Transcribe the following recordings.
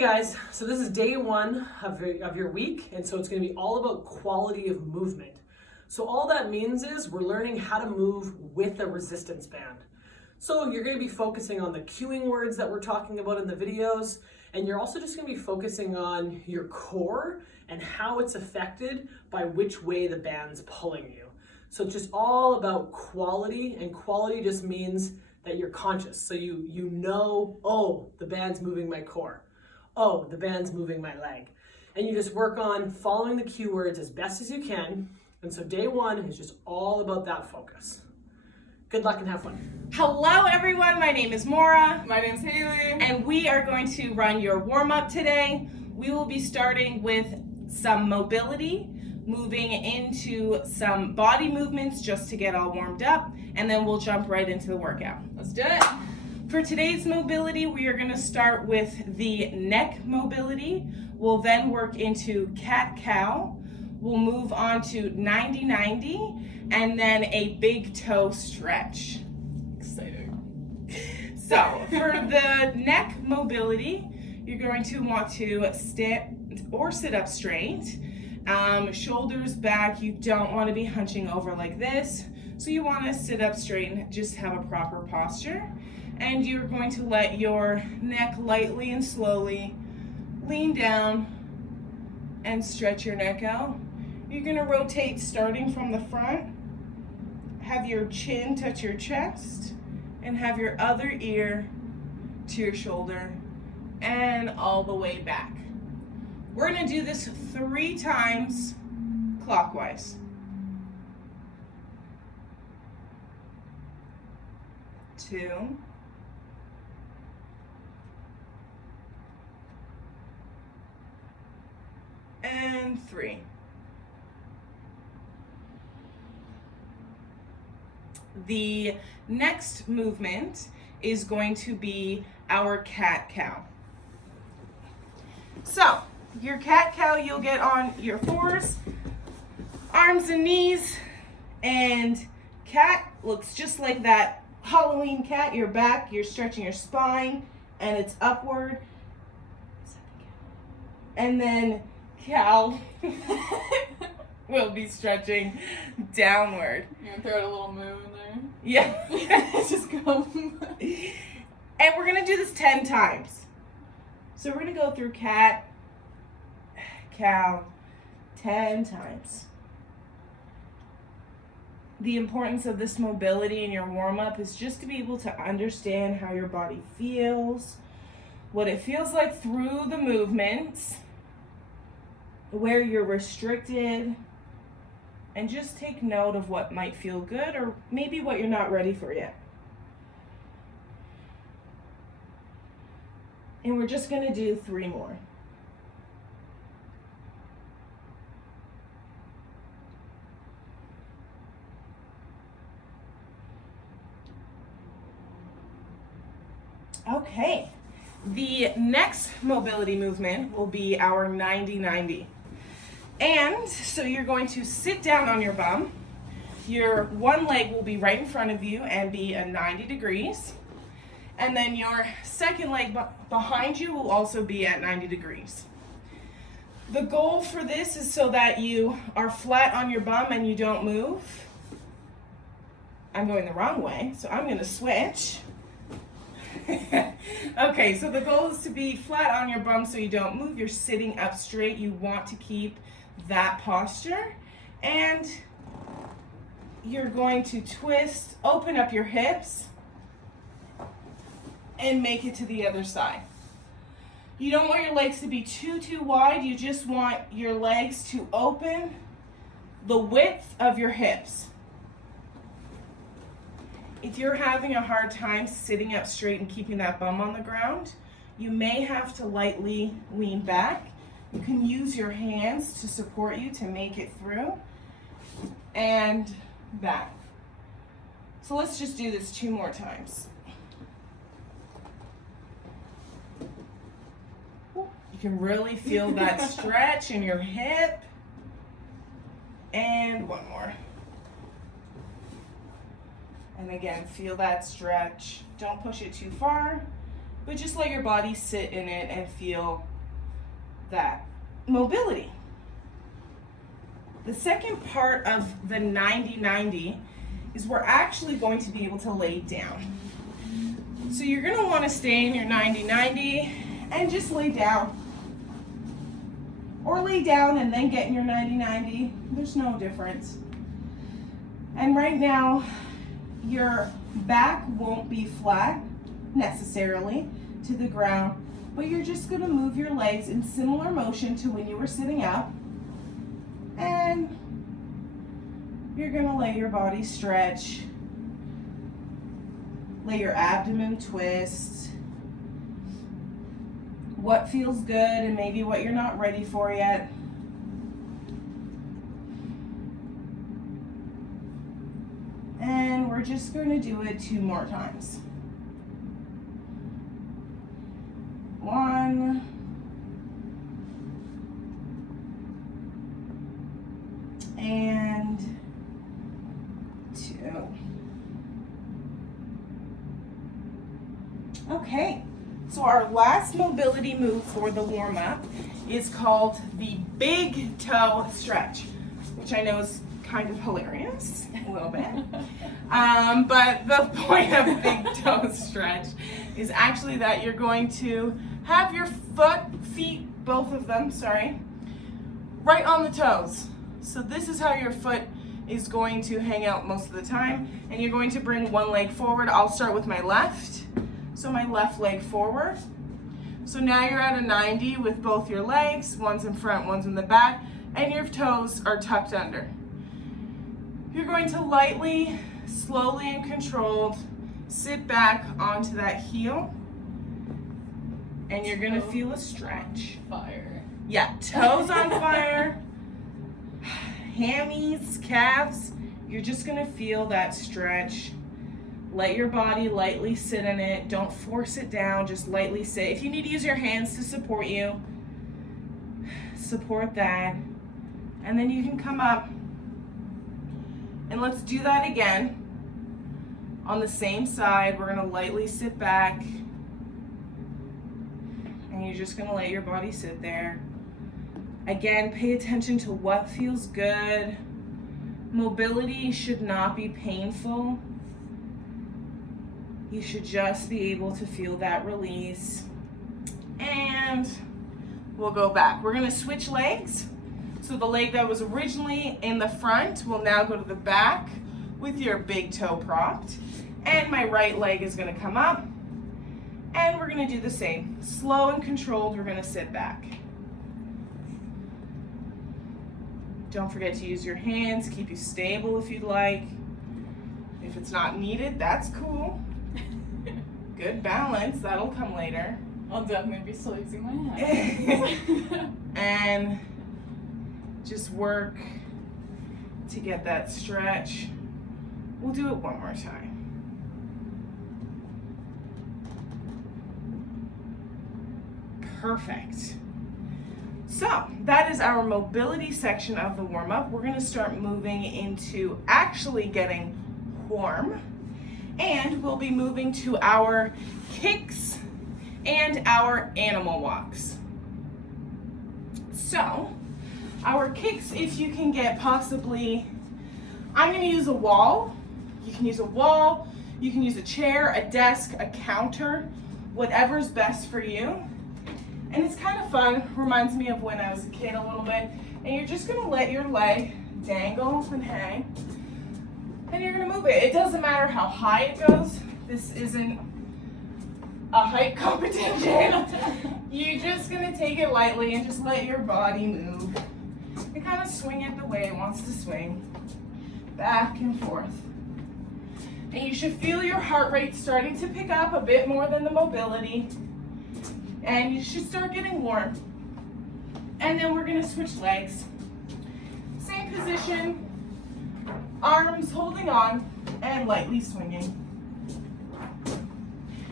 guys, so this is day one of your week, and so it's going to be all about quality of movement. So all that means is we're learning how to move with a resistance band. So you're going to be focusing on the cueing words that we're talking about in the videos, and you're also just going to be focusing on your core and how it's affected by which way the band's pulling you. So it's just all about quality, and quality just means that you're conscious. So you know, oh, the band's moving my core. Oh, the band's moving my leg. And you just work on following the cue words as best as you can. And so day one is just all about that focus. Good luck and have fun. Hello everyone, my name is Maura. My name's Haley. And we are going to run your warm-up today. We will be starting with some mobility, moving into some body movements just to get all warmed up, and then we'll jump right into the workout. Let's do it. For today's mobility, we are going to start with the neck mobility. We'll then work into cat-cow. We'll move on to 90-90, and then a big toe stretch. Exciting. So for the neck mobility, you're going to want to stand or sit up straight. Shoulders back. You don't want to be hunching over like this. So you want to sit up straight and just have a proper posture. And you're going to let your neck lightly and slowly lean down and stretch your neck out. You're going to rotate starting from the front. Have your chin touch your chest and have your other ear to your shoulder and all the way back. We're going to do this 3 times clockwise. 2. And 3. The next movement is going to be our cat-cow. So, your cat-cow, you'll get on your 4s, arms and knees, and cat looks just like that Halloween cat. Your back, you're stretching your spine, and it's upward. And then cow will be stretching downward. You're gonna throw out a little moo in there? Yeah. Just go. And we're gonna do this 10 times. So we're gonna go through cat, cow, 10 times. The importance of this mobility in your warm-up is just to be able to understand how your body feels, what it feels like through the movements, where you're restricted, and just take note of what might feel good or maybe what you're not ready for yet. And we're just going to do 3 more. Okay, the next mobility movement will be our 90-90. And so you're going to sit down on your bum. Your one leg will be right in front of you and be at 90 degrees. And then your second leg behind you will also be at 90 degrees. The goal for this is so that you are flat on your bum and you don't move. I'm going the wrong way, so I'm going to switch. Okay, so the goal is to be flat on your bum so you don't move. You're sitting up straight. You want to keep that posture. And you're going to twist, open up your hips, and make it to the other side. You don't want your legs to be too wide. You just want your legs to open the width of your hips. If you're having a hard time sitting up straight and keeping that bum on the ground, you may have to lightly lean back. You can use your hands to support you to make it through. And back. So let's just do this 2 more times. You can really feel that stretch in your hip. And 1 more. And again, feel that stretch. Don't push it too far, but just let your body sit in it and feel that mobility. The second part of the 90-90 is we're actually going to be able to lay down. So you're going to want to stay in your 90-90 and just lay down. Or lay down and then get in your 90-90. There's no difference. And right now, your back won't be flat necessarily to the ground, but you're just going to move your legs in similar motion to when you were sitting up. And you're going to let your body stretch. Let your abdomen twist. What feels good and maybe what you're not ready for yet. And we're just going to do it 2 more times. 1. And 2. Okay, so our last mobility move for the warm-up is called the big toe stretch, which I know is kind of hilarious, a little bit. But the point of big toe stretch is actually that you're going to have your feet, both of them, right on the toes. So this is how your foot is going to hang out most of the time, and you're going to bring one leg forward. I'll start with my left. So my left leg forward. So now you're at a 90 with both your legs, one's in front, one's in the back, and your toes are tucked under. You're going to lightly, slowly and controlled sit back onto that heel, and you're gonna feel a stretch. Fire. Yeah, toes on fire, hammies, calves, you're just gonna feel that stretch. Let your body lightly sit in it. Don't force it down, just lightly sit. If you need to use your hands to support you, support that. And then you can come up. And let's do that again. On the same side, we're gonna lightly sit back. And you're just gonna let your body sit there. Again, pay attention to what feels good. Mobility should not be painful. You should just be able to feel that release. And we'll go back. We're gonna switch legs. So the leg that was originally in the front will now go to the back with your big toe propped. And my right leg is gonna come up. And we're gonna do the same. Slow and controlled, we're gonna sit back. Don't forget to use your hands, keep you stable if you'd like. If it's not needed, that's cool. Good balance, that'll come later. I'll definitely be still using my hands. And just work to get that stretch. We'll do it one more time. Perfect. So that is our mobility section of the warm-up. We're gonna start moving into actually getting warm. And we'll be moving to our kicks and our animal walks. So, our kicks, if you can get possibly, I'm gonna use a wall. You can use a wall, you can use a chair, a desk, a counter, whatever's best for you. And it's kind of fun, reminds me of when I was a kid a little bit. And you're just gonna let your leg dangle and hang. And you're gonna move it. It doesn't matter how high it goes. This isn't a height competition. You're just gonna take it lightly and just let your body move. And kind of swing it the way it wants to swing. Back and forth. And you should feel your heart rate starting to pick up a bit more than the mobility. And you should start getting warm. And then we're gonna switch legs. Same position. Arms holding on and lightly swinging.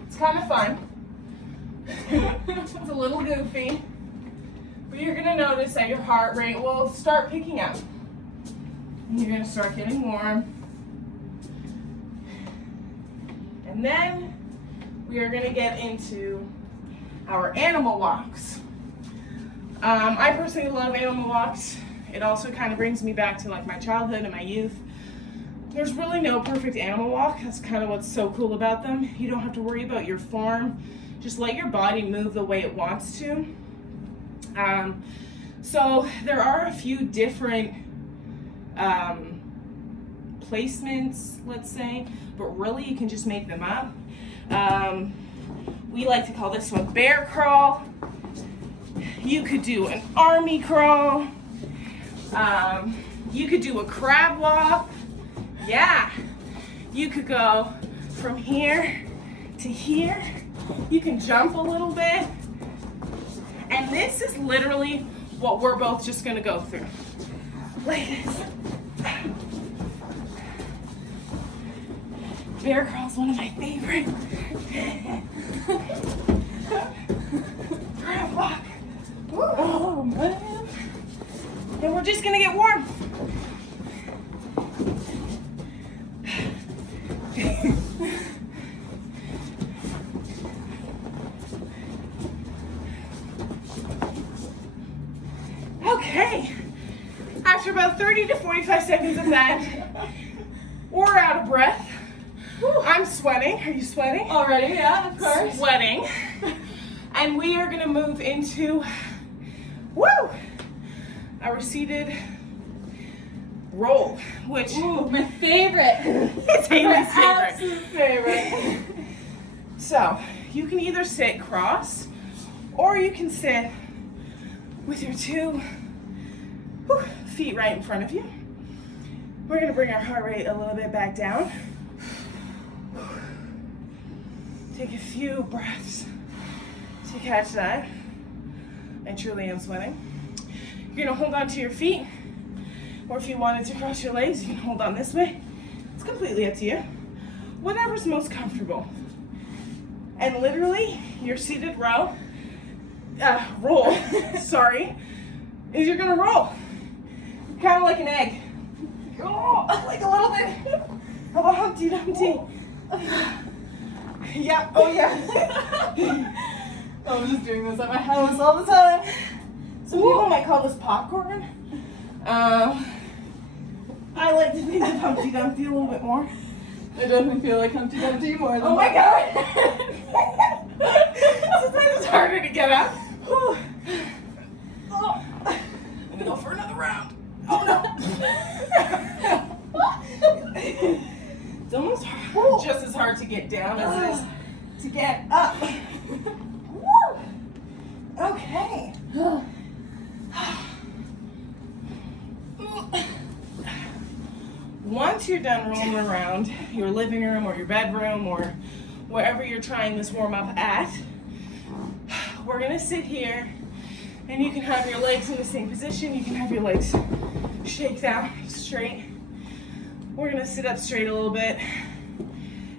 It's kind of fun. It's a little goofy, but you're gonna notice that your heart rate will start picking up. And you're gonna start getting warm. And then we are gonna get into our animal walks. I personally love animal walks. It also kind of brings me back to like my childhood and my youth. There's really no perfect animal walk. That's kind of what's so cool about them. You don't have to worry about your form. Just let your body move the way it wants to. So there are a few different placements, let's say, but really you can just make them up. We like to call this one bear crawl. You could do an army crawl. You could do a crab walk. Yeah. You could go from here to here. You can jump a little bit. And this is literally what we're both just gonna go through. Like this. Bear crawl's one of my favorites. Crab walk. Oh man. And we're just gonna get warm. Okay. After about 30 to 45 seconds of that, we're out of breath. I'm sweating. Are you sweating? Already, yeah, of course. Sweating. And we are gonna move into, our seated roll, which My favorite. is Haley's favorite. Absolute favorite. So you can either sit cross or you can sit with your two feet right in front of you. We're gonna bring our heart rate a little bit back down. Take a few breaths to catch that. I truly am sweating. You're gonna hold on to your feet, or if you wanted to cross your legs, you can hold on this way. It's completely up to you. Whatever's most comfortable. And literally, your seated roll, sorry, is you're gonna roll. Kind of like an egg. Oh, like a little bit of a Humpty Dumpty. Yeah, oh yeah. I'm just doing this at my house all the time. Some people might call this popcorn. I like to think of Humpty Dumpty a little bit more. I definitely feel like Humpty Dumpty more than Oh my god! Sometimes it's harder to get up. Oh. I'm gonna go for another round. Oh no! It's almost just as hard to get down as it is to get up. Okay. Once you're done rolling around your living room or your bedroom or wherever you're trying this warm up at, we're gonna sit here and you can have your legs in the same position. You can have your legs shake down straight. We're gonna sit up straight a little bit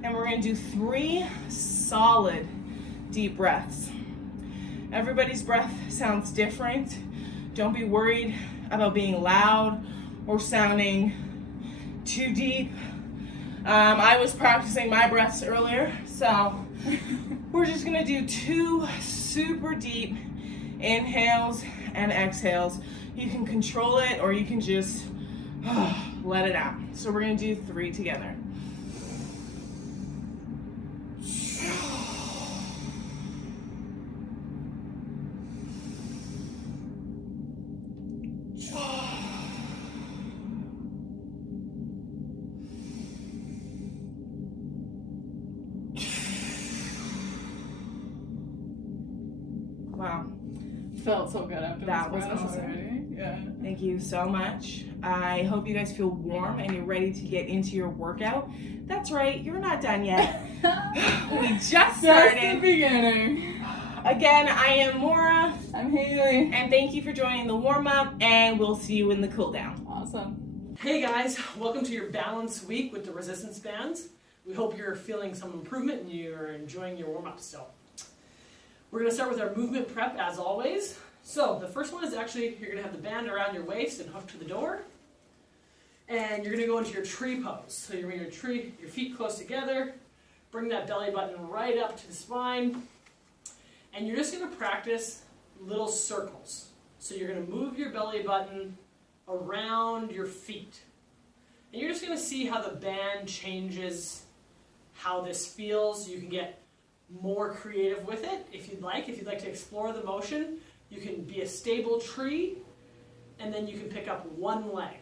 and we're gonna do 3 solid deep breaths. Everybody's breath sounds different. Don't be worried about being loud or sounding too deep. I was practicing my breaths earlier, so we're just gonna do 2 super deep inhales and exhales. You can control it or you can just let it out. So we're gonna do 3 together. Wow. Felt so good after That this was breath awesome. already. Yeah. Thank you so much. I hope you guys feel warm and you're ready to get into your workout. That's right, you're not done yet. We just That's the started. beginning. Again, I am Maura, I'm Haley. and thank you for joining the warm-up, and we'll see you in the cool down. Awesome. Hey guys, welcome to your balance week with the resistance bands. We hope you're feeling some improvement and you're enjoying your warm-up still. We're going to start with our movement prep as always. So the first one is actually, you're going to have the band around your waist and hooked to the door. And you're going to go into your tree pose. So you're going to bring your feet close together, bring that belly button right up to the spine, and you're just going to practice little circles. So you're going to move your belly button around your feet. And you're just going to see how the band changes how this feels. You can get more creative with it if you'd like. If you'd like to explore the motion, you can be a stable tree, and then you can pick up one leg.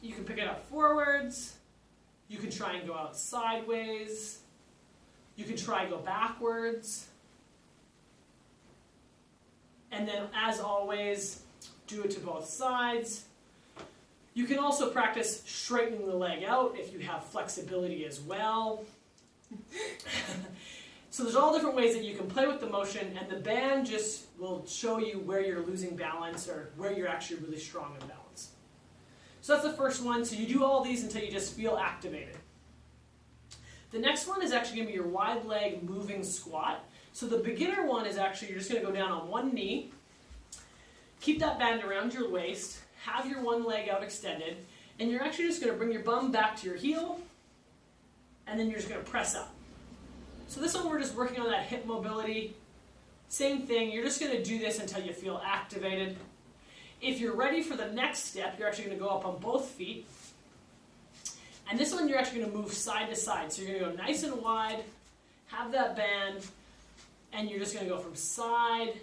You can pick it up forwards. You can try and go out sideways. You can try and go backwards. And then, as always, do it to both sides. You can also practice straightening the leg out if you have flexibility as well. So there's all different ways that you can play with the motion, and the band just will show you where you're losing balance or where you're actually really strong in balance. So that's the first one. So you do all these until you just feel activated. The next one is actually going to be your wide leg moving squat. So the beginner one is actually you're just going to go down on one knee, keep that band around your waist, have your one leg out extended, and you're actually just going to bring your bum back to your heel, and then you're just going to press up. So this one we're just working on that hip mobility. Same thing, you're just going to do this until you feel activated. If you're ready for the next step, you're actually going to go up on both feet. And this one you're actually going to move side to side. So you're going to go nice and wide, have that band, and you're just going to go from side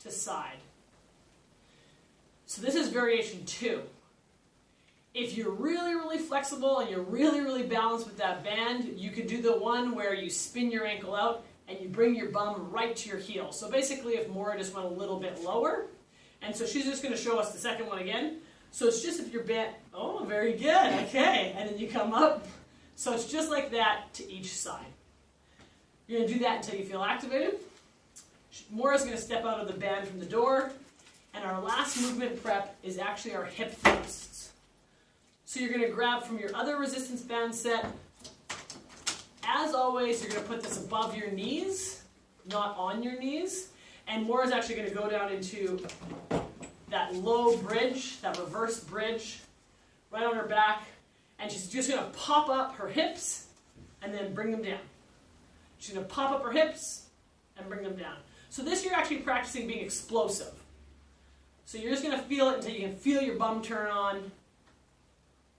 to side. So this is variation 2. If you're really, really flexible and you're really, really balanced with that band, you can do the one where you spin your ankle out and you bring your bum right to your heel. So basically if Maura just went a little bit lower, and so she's just going to show us the second one again. So it's just if your band, oh, very good, okay, and then you come up. So it's just like that to each side. You're going to do that until you feel activated. Maura's going to step out of the band from the door, and our last movement prep is actually our hip thrusts. So you're going to grab from your other resistance band set. As always, you're going to put this above your knees, not on your knees. And Maura's actually going to go down into that low bridge, that reverse bridge, right on her back. And she's just going to pop up her hips and then bring them down. She's going to pop up her hips and bring them down. So this you're actually practicing being explosive. So you're just going to feel it until you can feel your bum turn on.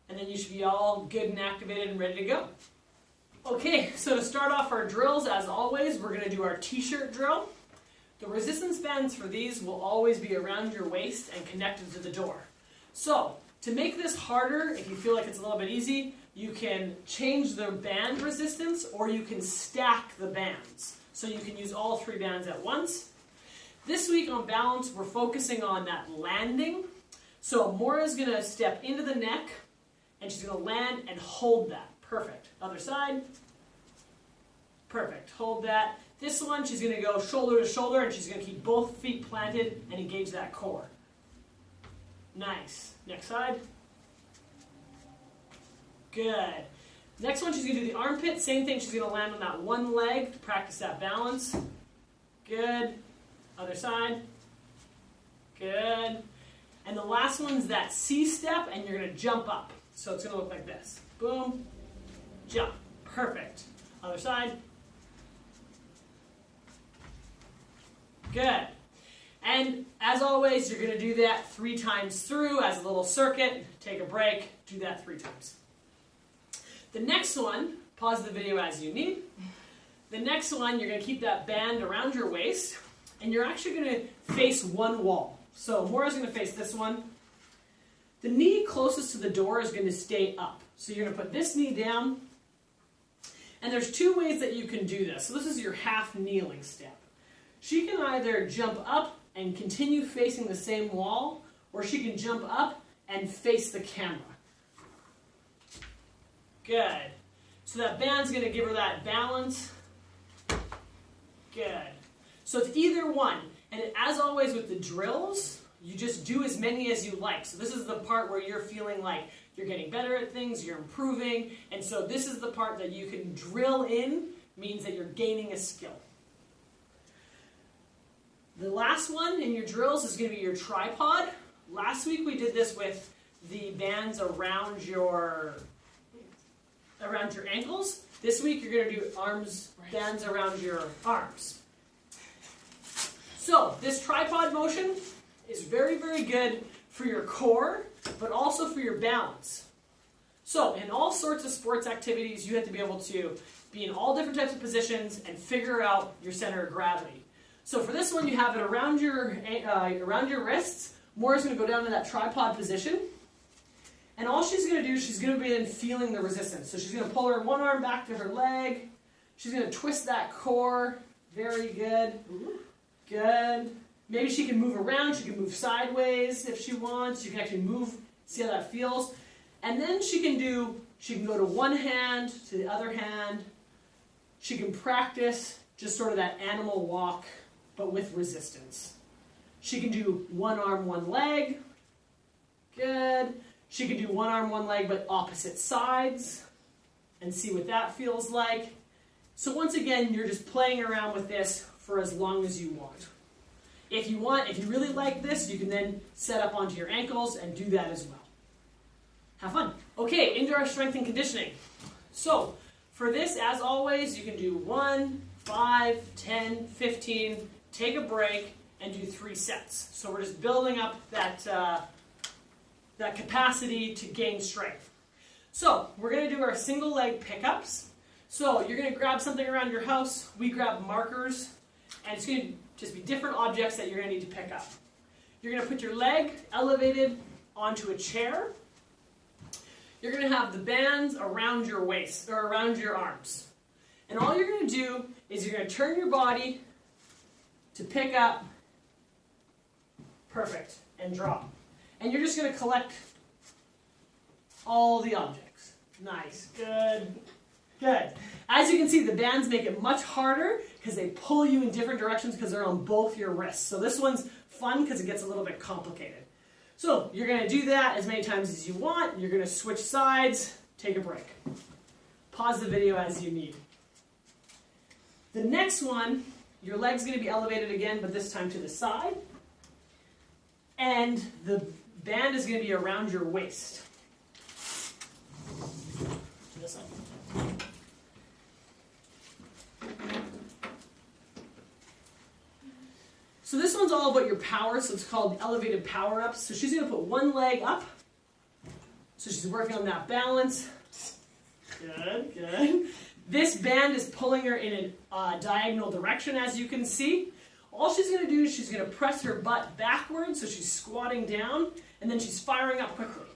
And then you should be all good and activated and ready to go. Okay, so to start off our drills, as always, we're going to do our t-shirt drill. The resistance bands for these will always be around your waist and connected to the door. So, to make this harder, if you feel like it's a little bit easy, you can change the band resistance or you can stack the bands. So you can use all 3 bands at once. This week on balance, we're focusing on that landing. So Maura's going to step into the neck and she's going to land and hold that. Perfect. Other side. Perfect. Hold that. This one, she's going to go shoulder to shoulder, and she's going to keep both feet planted and engage that core. Nice. Next side. Good. Next one, she's going to do the armpit. Same thing, she's going to land on that one leg to practice that balance. Good. Other side. Good. And the last one's that C step, and you're going to jump up. So it's going to look like this. Boom. Jump. Perfect. Other side. Good. And as always, you're going to do that 3 times through as a little circuit. Take a break. Do that 3 times. The next one, pause the video as you need. The next one, you're going to keep that band around your waist, and you're actually going to face one wall. So Maura's going to face this one. The knee closest to the door is going to stay up. So you're going to put this knee down. And there's 2 ways that you can do this. So this is your half kneeling step. She can either jump up and continue facing the same wall, or she can jump up and face the camera. Good. So that band's going to give her that balance. Good. So it's either one. And as always with the drills, you just do as many as you like. So this is the part where you're feeling like you're getting better at things, you're improving. And so this is the part that you can drill in, means that you're gaining a skill. The last one in your drills is going to be your tripod. Last week we did this with the bands around your ankles. This week you're going to do bands around your arms. So this tripod motion, is very, very good for your core, but also for your balance. So in all sorts of sports activities, you have to be able to be in all different types of positions and figure out your center of gravity. So for this one, you have it around your wrists. Maura's going to go down to that tripod position. And all she's going to do, she's going to be feeling the resistance. So she's going to pull her one arm back to her leg. She's going to twist that core. Very good. Good. Maybe she can move around. She can move sideways if she wants. You can actually move, see how that feels. And then she can go to one hand, to the other hand. She can practice just sort of that animal walk, but with resistance. She can do one arm, one leg. Good. She can do one arm, one leg, but opposite sides, and see what that feels like. So once again, you're just playing around with this for as long as you want. If you really like this, you can then set up onto your ankles and do that as well. Have fun. Okay, into our strength and conditioning. So for this, as always, you can do 1, 5, 10, 15, take a break, and do 3 sets. So we're just building up that capacity to gain strength. So we're going to do our single leg pickups. So you're going to grab something around your house. We grab markers, and it's going to just be different objects that you're going to need to pick up. You're going to put your leg elevated onto a chair. You're going to have the bands around your waist, or around your arms. And all you're going to do is you're going to turn your body to pick up, perfect, and drop. And you're just going to collect all the objects. Nice, good, good. As you can see, the bands make it much harder because they pull you in different directions because they're on both your wrists. So this one's fun because it gets a little bit complicated. So you're going to do that as many times as you want. You're going to switch sides, take a break. Pause the video as you need. The next one, your leg's going to be elevated again, but this time to the side. And the band is going to be around your waist. To this side. So this one's all about your power, so it's called elevated power-ups. So she's going to put one leg up. So she's working on that balance. Good, good. This band is pulling her in a diagonal direction, as you can see. All she's going to do is she's going to press her butt backwards, so she's squatting down, and then she's firing up quickly.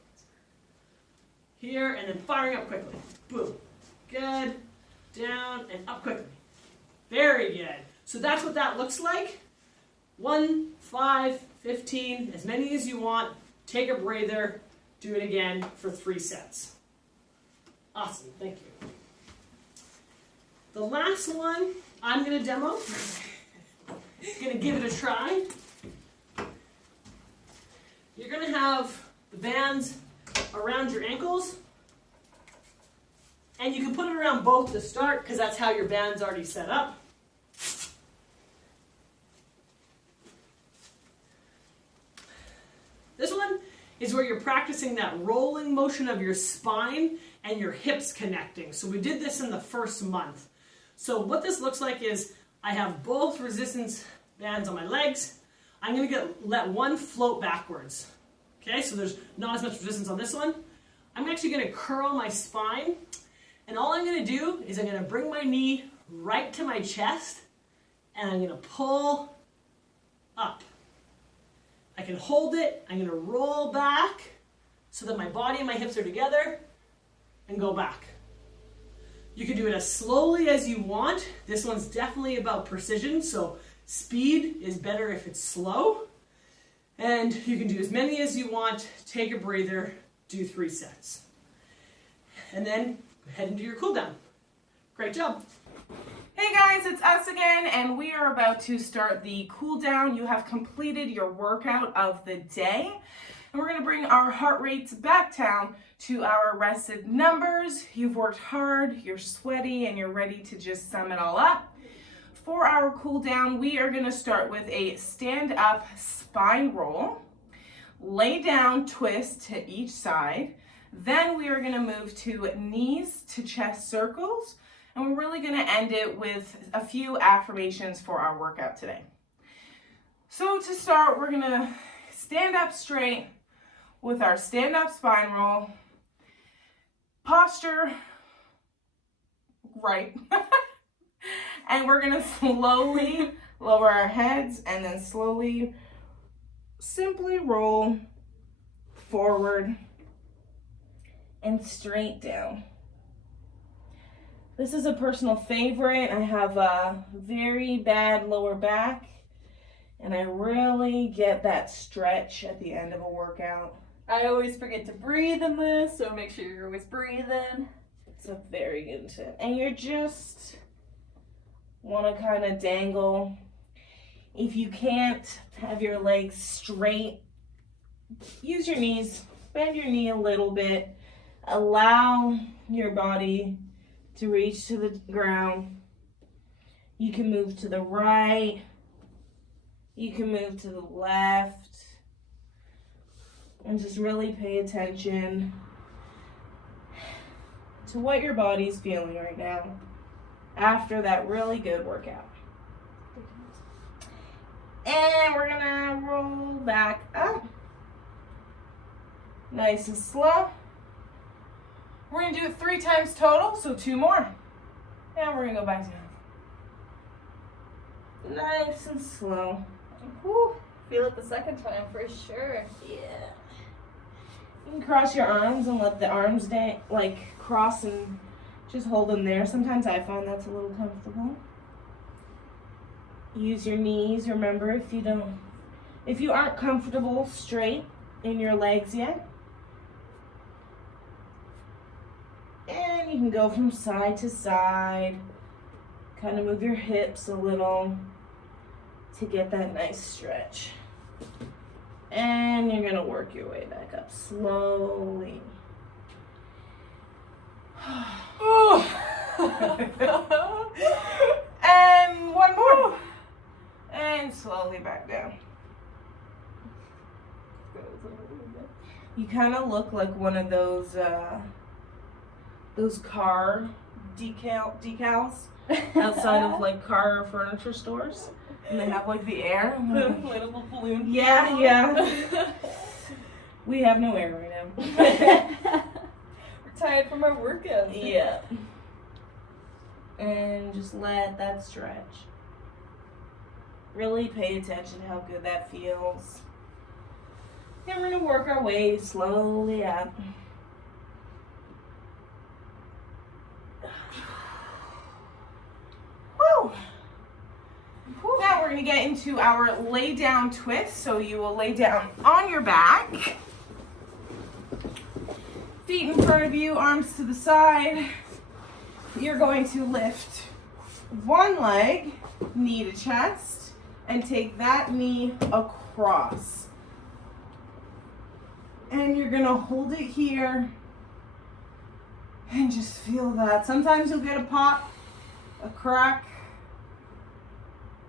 Here, and then firing up quickly. Boom. Good. Down, and up quickly. Very good. So that's what that looks like. 1, 5, 15, as many as you want. Take a breather. Do it again for 3 sets. Awesome. Thank you. The last one I'm going to demo. Going to give it a try. You're going to have the bands around your ankles. And you can put it around both to start because that's how your band's already set up. This one is where you're practicing that rolling motion of your spine and your hips connecting. So we did this in the first month. So what this looks like is I have both resistance bands on my legs. I'm going to let one float backwards. Okay, so there's not as much resistance on this one. I'm actually going to curl my spine. And all I'm going to do is I'm going to bring my knee right to my chest. And I'm going to pull up. I can hold it. I'm going to roll back so that my body and my hips are together and go back. You can do it as slowly as you want. This one's definitely about precision, so speed is better if it's slow. And you can do as many as you want. Take a breather. Do 3 sets. And then head into your cool down. Great job. Hey guys, it's us again, and we are about to start the cool down. You have completed your workout of the day, and we're going to bring our heart rates back down to our rested numbers. You've worked hard, you're sweaty, and you're ready to just sum it all up. For our cool down, we are going to start with a stand up spine roll, lay down twist to each side. Then we are going to move to knees to chest circles. And we're really going to end it with a few affirmations for our workout today. So to start, we're going to stand up straight with our stand up spine roll. Posture right. And we're gonna slowly lower our heads and then slowly, simply roll forward and straight down. This is a personal favorite. I have a very bad lower back, and I really get that stretch at the end of a workout. I always forget to breathe in this, so make sure you're always breathing. It's a very good tip. And you just want to kind of dangle. If you can't have your legs straight, use your knees. Bend your knee a little bit. Allow your body to reach to the ground. You can move to the right. You can move to the left. And just really pay attention to what your body's feeling right now after that really good workout. And we're gonna roll back up. Nice and slow. We're gonna do it 3 times total, so 2 more. And we're gonna go back down. Nice and slow. Whew, feel it the second time for sure. Yeah. You can cross your arms and let the arms cross and just hold them there. Sometimes I find that's a little comfortable. Use your knees. Remember, if you aren't comfortable straight in your legs yet, and you can go from side to side, kind of move your hips a little to get that nice stretch. And you're gonna work your way back up slowly. And 1 more. And slowly back down. You kind of look like one of those car decals outside of like car or furniture stores, and they have like the air. The inflatable balloon. Yeah. We have no air right now. We're tired from our workout. Yeah. And just let that stretch. Really pay attention to how good that feels. And we're gonna work our way slowly up. Woo! Now we're gonna get into our lay down twist. So you will lay down on your back. Feet in front of you, arms to the side. You're going to lift one leg, knee to chest, and take that knee across. And you're gonna hold it here and just feel that. Sometimes you'll get a pop, a crack,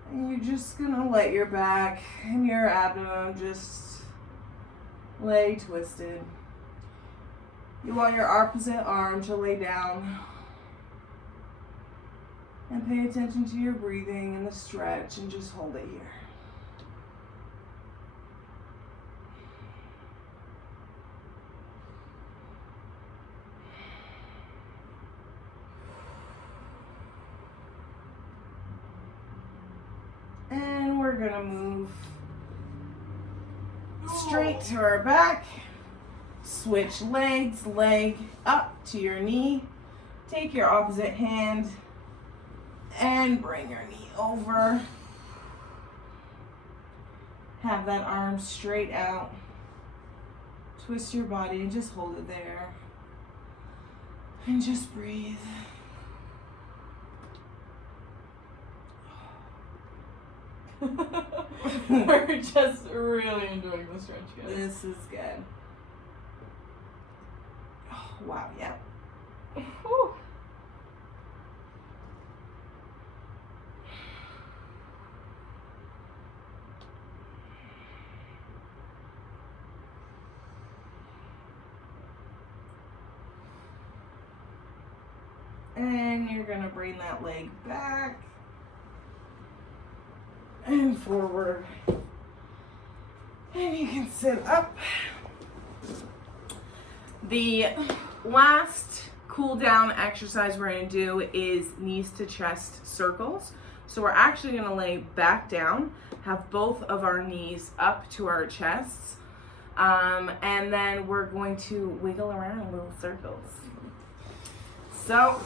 and you're just gonna let your back and your abdomen just lay twisted. You want your opposite arm to lay down. And pay attention to your breathing and the stretch and just hold it here. And we're gonna move straight to our back. Switch legs, leg up to your knee. Take your opposite hand and bring your knee over. Have that arm straight out. Twist your body and just hold it there. And just breathe. We're just really enjoying the stretch, guys. This is good. Oh, wow, yeah. Whew. And you're gonna bring that leg back and forward. And you can sit up. The last cool down exercise we're going to do is knees to chest circles. So we're actually going to lay back down, have both of our knees up to our chests, and then we're going to wiggle around in little circles. So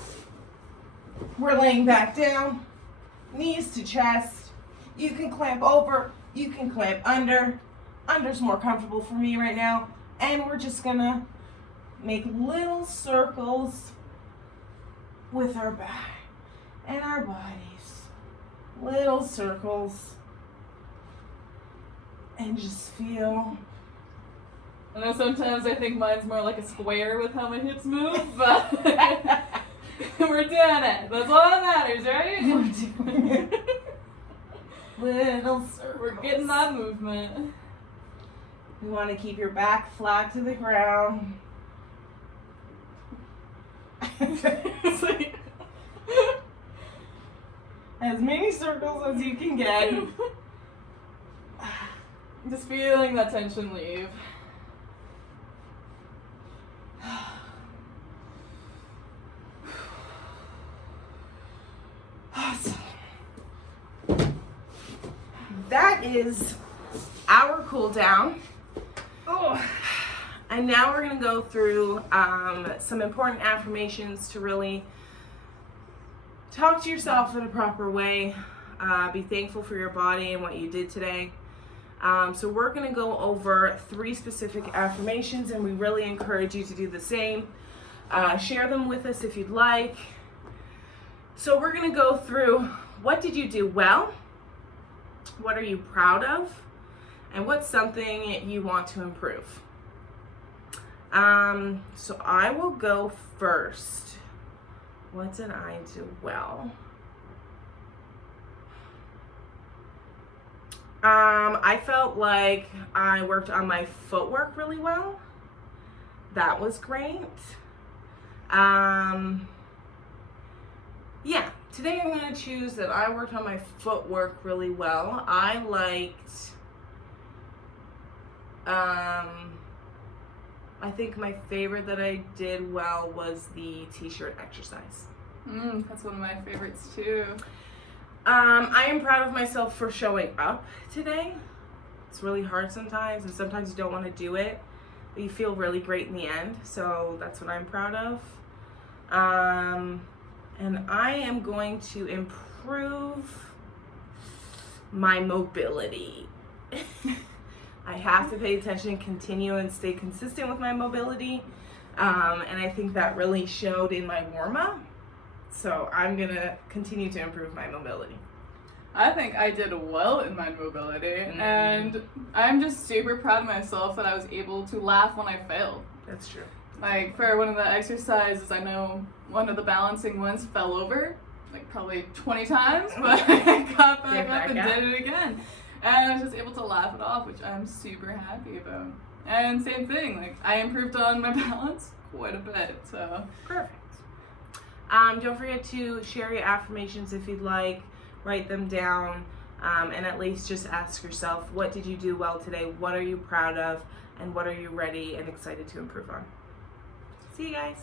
we're laying back down, knees to chest. You can clamp over, you can clamp under. Under's more comfortable for me right now. And we're just gonna make little circles with our back and our bodies. Little circles. And just feel. I know sometimes I think mine's more like a square with how my hips move, but we're doing it. That's all that matters, right? We're doing it. Little circles. We're getting that movement. You want to keep your back flat to the ground. It's like, as many circles as you can get. Just feeling that tension leave. Awesome. That is our cool down. Oh. And now we're going to go through some important affirmations to really talk to yourself in a proper way. Be thankful for your body and what you did today. So we're going to go over 3 specific affirmations, and we really encourage you to do the same. Share them with us if you'd like. So we're going to go through, what did you do well? What are you proud of? And what's something you want to improve? So I will go first. What did I do well? I felt like I worked on my footwork really well. That was great. Yeah, today I'm going to choose that I worked on my footwork really well. I liked, I think my favorite that I did well was the t-shirt exercise. That's one of my favorites too. I am proud of myself for showing up today. It's really hard sometimes, and sometimes you don't want to do it, but you feel really great in the end. So that's what I'm proud of. And I am going to improve my mobility. I have to pay attention and continue and stay consistent with my mobility. And I think that really showed in my warm-up. So I'm going to continue to improve my mobility. I think I did well in my mobility, and I'm just super proud of myself that I was able to laugh when I failed. That's true. Like, for one of the exercises, I know one of the balancing ones fell over, like probably 20 times, but I got back up and did it again. And I was just able to laugh it off, which I'm super happy about. And same thing, like, I improved on my balance quite a bit, so. Perfect. Don't forget to share your affirmations if you'd like, write them down, and at least just ask yourself, what did you do well today? What are you proud of? And what are you ready and excited to improve on? See you guys.